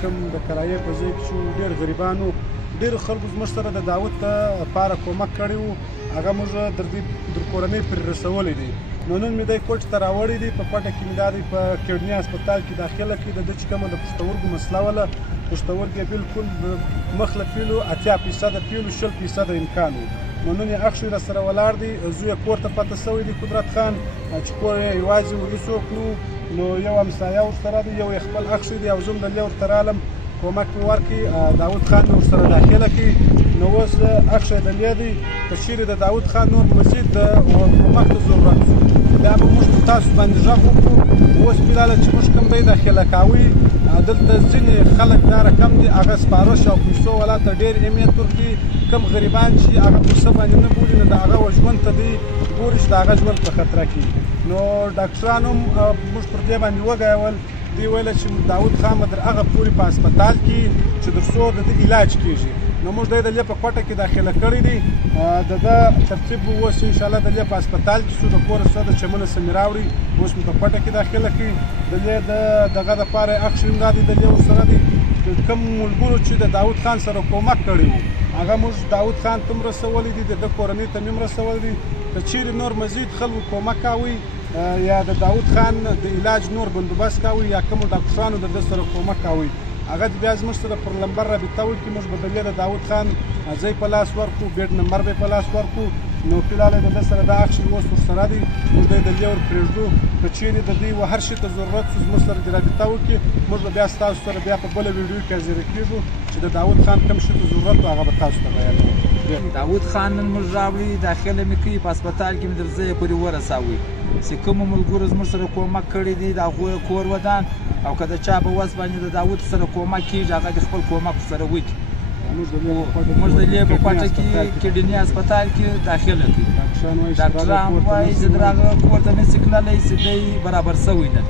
کوم د کرایې په ځای کې چې ډېر غریبان وو، ډېرو خلکو زموږ سره د داود لپاره کومک کړی وو، هغه موږ در کورنۍ پرې رسولی دی. نو نن مې دی کوټې ته راوړی دی، په کوټه کې مې دا دی په کیډني هسپتال کې داخله کړي. د ده چې کومه د پښتورګو مسله وله، پښتورګي یې بلکل مخ له پیلو 80% پیلو 20% امکان و. نو نن یې اخښی را سره ولاړ دی. زوی یې کور ته پاته سوی دی قدرت خان، چې کور یې یوازې ورسوک نو یو همسایه ورسره دی، یو یې خپل اخښی دی او زه هم دلې ورته رالم کومک مې ورکړي. داود خان مې ورسره داخله کړي. نو اوس اخښی دلې دی، که چیرې د داود خان نور مزید د کومک ته ضرورت شو بیا به موږ په تاسو باندې غږ وکړو. اوس فلحاله چې موږ کوم دی داخله کوي، دلته ځینې خلک دا رقم دي هغه سپارښت او پیسو والا ته ډېر اهمیت ورکوي. کوم غریبان چې هغه پیسه باندې نه بولي، نو د هغه ژوند ته دوی ګوري چې د هغه ژوند په خطره کې. نو ډاکټران هم موږ پر دې باندې وګایول، دوی ویله چې داود خان به تر هغه پورې په هسپتال کې چې تر څو د ده علاج کېږي. نو موږ دی دلې په کوټه کې داخله کړی دی. د ده ترتیب به اوس انشاءالله دلې په هسپتال کې شو، د کوره څه د چمنه څه مې راوړي، اوس مې په کوټه کې داخله کړي. دلې د دغه دپاره یې اخښی هم دا دی، دلې ورسره دی. کوم ملګرو چې د داود خان سره کومک کړی وو، هغه موږ داود خان ته هم رسولی دي، د ده کورنۍ ته مې هم رسولی دي. که چیرې نور مزید خلکو کومک کوئ یا د داود خان د علاج نور بندوبست کوئ یا کومو ډاکټرانو د ده سره کومک کوئ، هغه بیا زموږ سره پر لمبر رابطه وکړي. موږ به دلې د داود خان ځای په لاس ورکړو، بیډ نمبر به یې په لاس ورکړو. نو فلحاله د ده سره دا اخښی اوس ورسره دی، موږ دی دلې ور پرېږدو. که چیرې د دوی هر شي ته ضرورت شو زموږ سره دې رابطه وکړي، موږ به بیا ستاسو سره بیا په بله ویډیو کې حاضره کېږو چې د داود خان کوم شي ته ضرورت و هغه به تاسو ته بیانوو. داود خان نن موږ راوړي، داخله مې کړي په هسپتال کې مې تر ځایه پورې ورساوي. چې کومو ملګرو زموږ سره کومک کړی دی د هغوی کور ودان، او که د چا په وس باندې د داود سره کومک کېږي هغه د خپل کومک ورسره وکړي. موږ دلې په کوټه کې کیډني هسپتال کې داخله کړي. ډاکټران وایي چې د هغه کور ته نشي تللی چې دی برابر شوی نه.